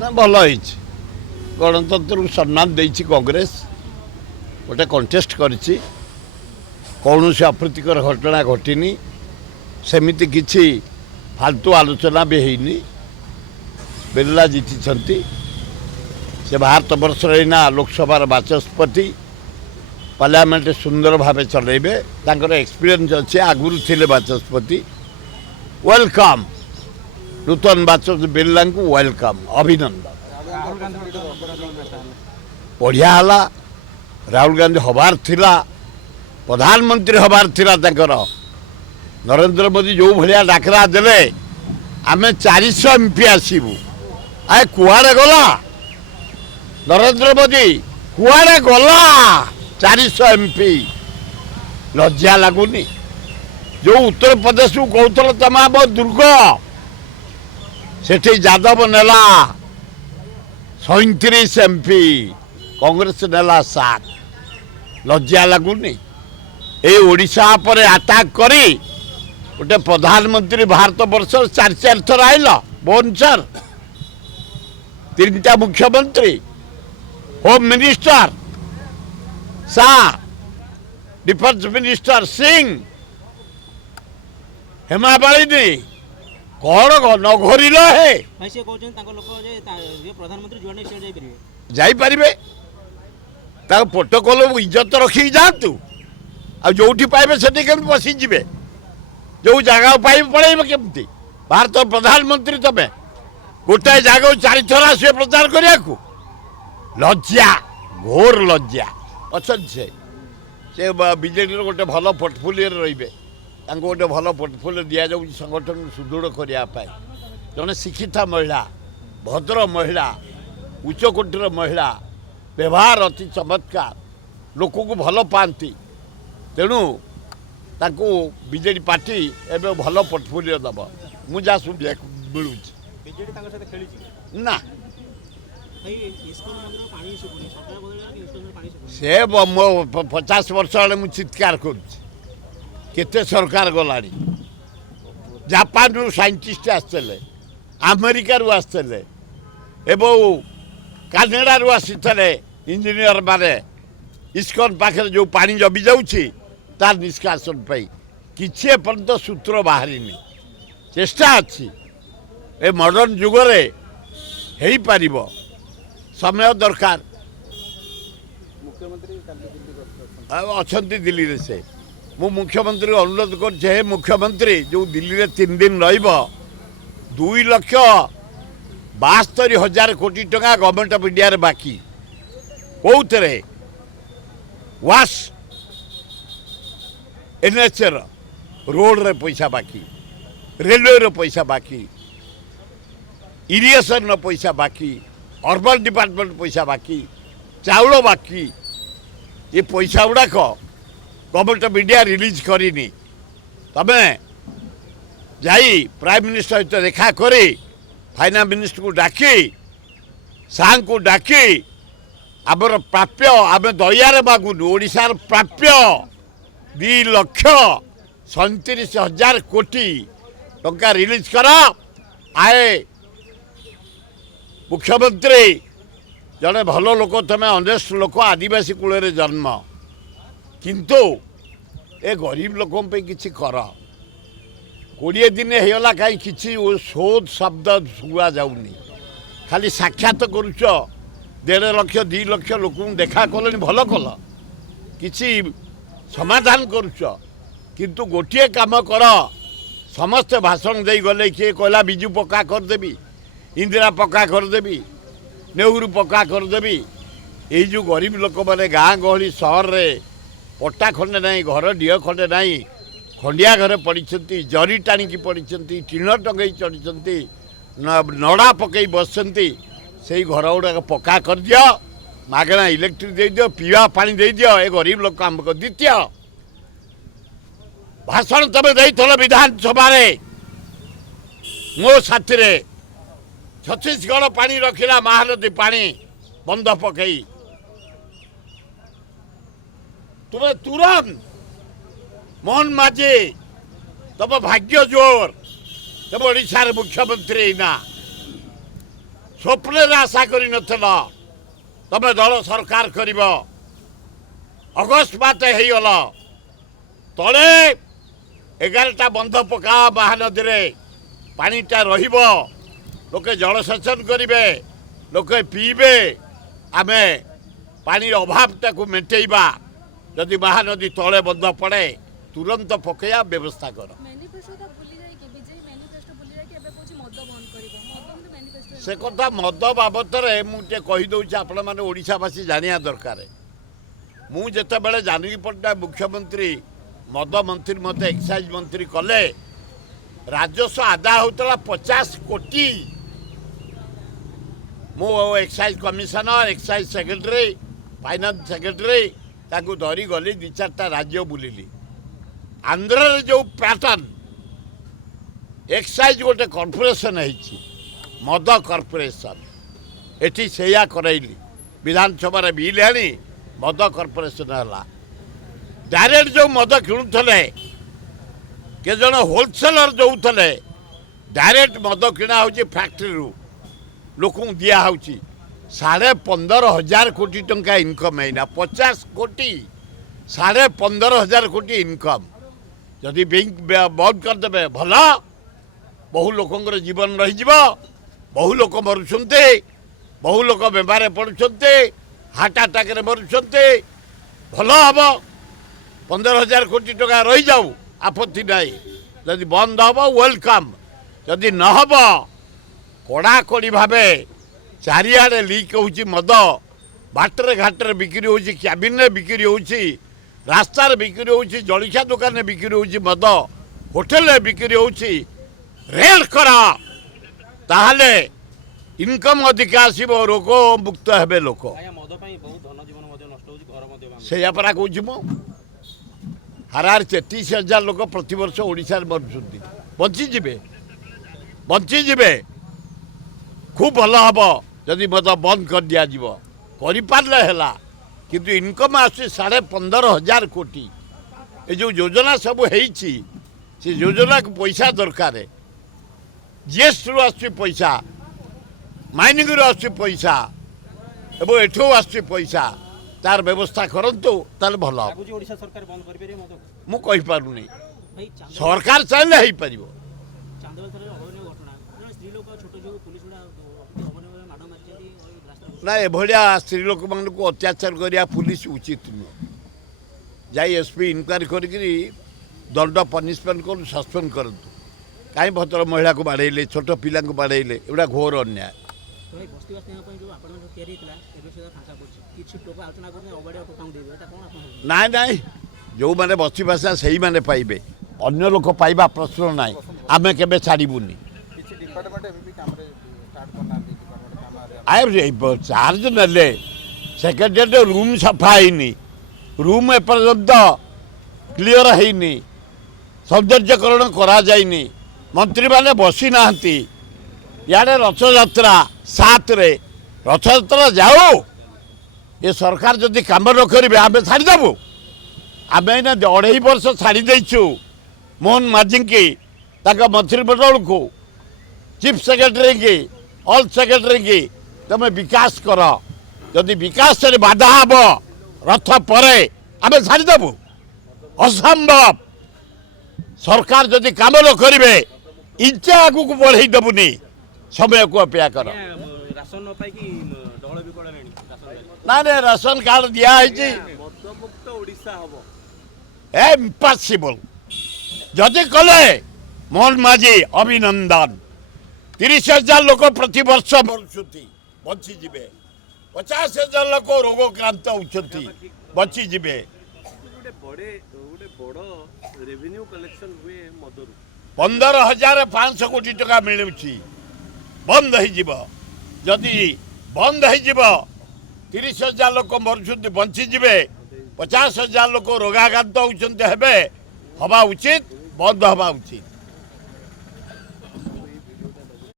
ନା ଭଲ ହେଇଛି ଗଣତନ୍ତ୍ରକୁ ସମ୍ମାନ ଦେଇଛି କଂଗ୍ରେସ ଗୋଟେ କଣ୍ଟେଷ୍ଟ କରିଛି କୌଣସି ଅପ୍ରୀତିକର ଘଟଣା ଘଟିନି ସେମିତି କିଛି फालतू आलोचना भी होनी बिरला जीति से भारत वर्ष ना लोकसभा बाचस्पति पार्लियामेंट सुंदर भाव चलेबे एक्सपीरियंस अच्छे आगुरी थे बाचस्पति वेलकम नूतन बाचस्पति बिरला को वेलकम अभिनंदन बढ़िया है राहुल गांधी हबार थिला प्रधानमंत्री हबार थिला नरेंद्र मोदी जो भाया डाकरा देले आम 400 MP आसबू आए कुआड़े गला नरेंद्र मोदी कुआड़े गला 400 MP लज्जा लगुनि जो उत्तर प्रदेश को कहते तुम आम दुर्ग सेठी यादव नेला 37 MP कांग्रेस नेला 7 लज्जा लगुनि ए ओडिशा पर अटैक करी गोटे प्रधानमंत्री भारत वर्ष 4 थर आइल भुवनेश्वर 3टा मुख्यमंत्री home minister Shah defence minister Singh Hema Malini कौन न घोरिल है जाइपारे प्रोटोकॉल इज्जत रखी जातु आ जो पाइबे से बसीजे जो जगह पाइब पड़े केमती भारत प्रधानमंत्री तमें गोटाए जगह 4 थर आसवे प्रचार करने को लज्जा घोर लज्जा अच्छा से बीजेडी गोटे भल पोर्टफोलियो रे गोटे भल पोर्टफोलियो दि जाऊँ संगठन सुदृढ़ करने जड़े शिक्षिता महिला भद्र महिला उच्चकोटीर महिला व्यवहार अति चमत्कार लोक को भल पाती तेणु ताकू बीजेडी पार्टी एवं भल पोर्टफोलियो दब मुझा सुनिया मिलूँ ना से 50 वर्ष मु चित्कार करते सरकार गला जापान रु साइंटिस्ट आसते अमेरिका रु आसते एवं कानाडा रु आसी इंजीनियर माने इस्कन पाखे जो पानी जमी जाऊँगी तार निष्कासन पाई किसी एपर्यंत सूत्र बाहरी चेष्टा अच्छी ए मॉडर्न जुगरे हो पार समय दरकार अच्छा दिल्ली रे से मु मुख्यमंत्री अनुरोध कर मुख्यमंत्री जो दिल्ली रे 3 दिन ₹2,72,000 कोटी टका गवर्नमेंट ऑफ इंडिया रे बाकी कौथे वाश एनएचआर रोड रे पैसा बाकी रेलवे रो पैसा बाकी इरिगेशन रो पैसा बाकी अर्बन डिपार्टमेंट पैसा बाकी चाउल बाकी ये पैसा गुड़ाक गवर्नमेंट ऑफ इंडिया रिलीज करनी तमें जाई प्राइम मिनिस्टर सहित देखा करी फाइनान्स मिनिस्टर को डाकी शाह को डाकी आमर प्राप्य आम दयार मागुनु ओडिशार प्राप्य 2,37,000 कोटी टंका रिलीज कर आए मुख्यमंत्री जड़े भल लोक तमें अनेस्ट लोक आदिवासी कूल जन्म किंतु ए गरीब लोक किसी कर 20 दिन होगा कहीं किसी शोध शब्द शुआ जाऊनी खाली साक्षात करुच 1.5 लाख 2 लाख लोक देखा कल भल कल किसी समाधान करुच किंतु गोटे काम कर समस्ते भाषण दे गले किए कहला बिजू पक्का करदेवी इंदिरा पक्का करदेवी नेहरू पक्का करदेवी ये जो गरीब लोक मैंने गाँ गहली सहर रे पट्टा खंडे ना घर डीह खंडे ना खंडिया घरे पड़ी जरी टाणिकी पड़ी टीण टंगई चढ़ी नड़ा पकई बसती से घर गुड़ाक पक्का कर दियो मागणा इलेक्ट्रिक दे दियो पीवा पानी दे दियो ए गरीब लोक आमको द्वितीय भाषण तमें देइथल विधानसभा मो साथी छत्तीसगढ़ पानी रखिला महानदी पानी बंध पकई तुम्हें तुरंत मोहन माझी तुम भाग्य जोर तुम ओडिशार मुख्यमंत्री ना ସ୍ୱପ୍ନରେ ଆଶା କରିନଥିଲ ତମେ ଦଳ ସରକାର କରିବ। ଅକସ୍ମାତ ହେଇଗଲ। ତଳେ 11ଟା ବନ୍ଧ ପକା ମହାନଦୀରେ ପାଣିଟା ରହିବ, ଲୋକେ ଜଳସେଚନ କରିବେ, ଲୋକେ ପିଇବେ। ଆମେ ପାଣିର ଅଭାବଟାକୁ ମେଣ୍ଟେଇବା। ଯଦି ମହାନଦୀ ତଳେ ବନ୍ଧ ପଡ଼େ ତୁରନ୍ତ ପକେଇବା ବ୍ୟବସ୍ଥା କର। ସେ କଥା ମଦ ବାବଦରେ ମୁଁ ଟିକେ କହିଦେଉଛି, ଆପଣମାନେ ଓଡ଼ିଶାବାସୀ ଜାଣିବା ଦରକାର। ମୁଁ ଯେତେବେଳେ ଜାନକୀ ପଟ୍ଟନାୟକ ମୁଖ୍ୟମନ୍ତ୍ରୀ ମଦ ମନ୍ତ୍ରୀ ମୋତେ ଏକ୍ସାଇଜ ମନ୍ତ୍ରୀ କଲେ, ରାଜସ୍ୱ ଆଦାୟ ହେଉଥିଲା 50 କୋଟି। ମୁଁ excise commissioner, excise secretary, finance secretary ତାକୁ ଧରି ଗଲି, 2-4ଟା ରାଜ୍ୟ ବୁଲିଲି। ଆନ୍ଧ୍ରରେ ଯେଉଁ ପ୍ୟାଟର୍ନ, ଏକ୍ସାଇଜ ଗୋଟେ କର୍ପୋରେସନ୍ ହେଇଛି, ମଦ କର୍ପୋରେସନ୍, ଏଠି ସେଇଆ କରାଇଲି। ବିଧାନସଭାରେ ବିଲ୍ ଆଣି ମଦ କର୍ପୋରେସନ୍ ହେଲା। ଡାଇରେକ୍ଟ ଯେଉଁ ମଦ କିଣୁଥିଲେ, କେଜଣ ହୋଲସେଲର ଦେଉଥିଲେ, ଡାଇରେକ୍ଟ ମଦ କିଣା ହେଉଛି ଫ୍ୟାକ୍ଟ୍ରିରୁ, ଲୋକଙ୍କୁ ଦିଆହେଉଛି। 15,500 କୋଟି ଟଙ୍କା ଇନକମ୍ ହେଇନା। 50 କୋଟି, 15,500 କୋଟି ଇନକମ୍। ଯଦି ବ୍ୟାଙ୍କ ବନ୍ଦ କରିଦେବେ ଭଲ, ବହୁ ଲୋକଙ୍କର ଜୀବନ ରହିଯିବ। ବହୁ ଲୋକ ମରୁଛନ୍ତି, ବହୁ ଲୋକ ବେମାରରେ ପଡ଼ୁଛନ୍ତି, ହାର୍ଟ ଆଟାକରେ ମରୁଛନ୍ତି। ଭଲ ହେବ। 15,000 କୋଟି ଟଙ୍କା ରହିଯାଉ, ଆପତ୍ତି ନାହିଁ। ଯଦି ବନ୍ଦ ହେବ ୱେଲକମ୍। ଯଦି ନ ହେବ କଡ଼ାକଡ଼ି ଭାବେ ଚାରିଆଡ଼େ ଲିକ୍ ହେଉଛି ମଦ। ବାଟରେ ଘାଟରେ ବିକ୍ରି ହେଉଛି, କ୍ୟାବିନରେ ବିକ୍ରି ହେଉଛି, ରାସ୍ତାରେ ବିକ୍ରି ହେଉଛି, ଜଳଖିଆ ଦୋକାନରେ ବିକ୍ରି ହେଉଛି ମଦ, ହୋଟେଲରେ ବିକ୍ରି ହେଉଛି। ରେଡ୍ କର, ତାହେଲେ ଇନକମ୍ ଅଧିକା ଆସିବ, ରୋଗ ମୁକ୍ତ ହେବେ ଲୋକ। ସେଇଆ ପରା କହୁଛି ମୁଁ। ହାରାହାରି 33,000 ଲୋକ ପ୍ରତିବର୍ଷ ଓଡ଼ିଶାରେ ମରୁଛନ୍ତି। ବଞ୍ଚିଯିବେ, ବଞ୍ଚିଯିବେ। ଖୁବ୍ ଭଲ ହେବ ଯଦି ମଦ ବନ୍ଦ କରିଦିଆଯିବ। କରିପାରିଲେ ହେଲା। କିନ୍ତୁ ଇନକମ୍ ଆସୁଛି 15,500 କୋଟି। ଏ ଯେଉଁ ଯୋଜନା ସବୁ ହେଇଛି, ସେ ଯୋଜନାକୁ ପଇସା ଦରକାର। ଜିଏସ୍ଟିରୁ ଆସୁଛି ପଇସା, ମାଇନିଂରୁ ଆସୁଛି ପଇସା, ଏବଂ ଏଠୁ ଆସୁଛି ପଇସା। ତାର ବ୍ୟବସ୍ଥା କରନ୍ତୁ, ତାହେଲେ ଭଲ ହେବ। ମୁଁ କହିପାରୁନି, ସରକାର ଚାହିଁଲେ ହେଇପାରିବ। ନା, ଏଭଳିଆ ସ୍ତ୍ରୀ ଲୋକମାନଙ୍କୁ ଅତ୍ୟାଚାର କରିବା ପୁଲିସ ଉଚିତ ନୁହେଁ। ଯାଇ ଏସ୍ପି ଇନକ୍ୱାରି କରିକିରି ଦଣ୍ଡ ପନିସମେଣ୍ଟ କରୁ, ସସ୍ପେଣ୍ଡ କରନ୍ତୁ। କାହିଁ ଭଦ୍ର ମହିଳାକୁ ବାଡ଼େଇଲେ, ଛୋଟ ପିଲାଙ୍କୁ ବାଡ଼େଇଲେ, ଏଗୁଡ଼ା ଘୋର ଅନ୍ୟାୟ। ନାଇଁ ନାଇଁ, ଯେଉଁମାନେ ବସି ଭାଷା ସେଇମାନେ ପାଇବେ, ଅନ୍ୟ ଲୋକ ପାଇବା ପ୍ରଶ୍ନ ନାହିଁ। ଆମେ କେବେ ଛାଡ଼ିବୁନି। ଚାର୍ଜ ନେଲେ ସେକ୍ରେଟାରୀ ରୁମ୍ ସଫା ହେଇନି, ରୁମ୍ ଏପର୍ଯ୍ୟନ୍ତ କ୍ଲିଅର ହେଇନି, ସୌନ୍ଦର୍ଯ୍ୟକରଣ କରାଯାଇନି, ମନ୍ତ୍ରୀମାନେ ବସିନାହାନ୍ତି। ଇଆଡ଼େ ରଥଯାତ୍ରା 7ରେ, ରଥଯାତ୍ରା ଯାଉ। ଏ ସରକାର ଯଦି କାମ ନ କରିବେ ଆମେ ଛାଡ଼ିଦେବୁ। ଆମେ ଏଇନା 2.5 ବର୍ଷ ଛାଡ଼ି ଦେଇଛୁ ମୋହନ ମାଝୀଙ୍କି, ତାଙ୍କ ମନ୍ତ୍ରିମଣ୍ଡଳକୁ, ଚିଫ୍ ସେକ୍ରେଟାରୀକି, ଅଲ୍ ସେକ୍ରେଟାରୀକି। ତୁମେ ବିକାଶ କର। ଯଦି ବିକାଶରେ ବାଧା ହେବ ରଥ ପରେ ଆମେ ଛାଡ଼ିଦେବୁ। ଅସମ୍ଭବ। ସରକାର ଯଦି କାମ ନ କରିବେ ଇଞ୍ଚେ ଆଗକୁ ବଢ଼େଇ ଦେବୁନି। ସମୟକୁ ଅପେକ୍ଷା କର। ନାଇଁ ନାଇଁ, ରାସନ କାର୍ଡ ଦିଆହେଇଛି। ଇମ୍ପସିବଲ୍। ଯଦି କଲେ ମୋହନ ମାଝୀ ଅଭିନନ୍ଦନ। 30,000 ଲୋକ ପ୍ରତିବର୍ଷ ମରୁଛନ୍ତି, ବଞ୍ଚିଯିବେ। 50,000 ଲୋକ ରୋଗକ୍ରାନ୍ତ ହେଉଛନ୍ତି, ବଞ୍ଚିଯିବେ। 15,500 କୋଟି ଟଙ୍କା ମିଳୁଛି, ବନ୍ଦ ହେଇଯିବ। ଯଦି ବନ୍ଦ ହେଇଯିବ 30,000 ଲୋକ ମରୁଛନ୍ତି, ବଞ୍ଚିଯିବେ। 50,000 ଲୋକ ରୋଗାକ୍ରାନ୍ତ ହେଉଛନ୍ତି, ହେବେ, ହେବା ଉଚିତ, ବନ୍ଦ ହେବା ଉଚିତ।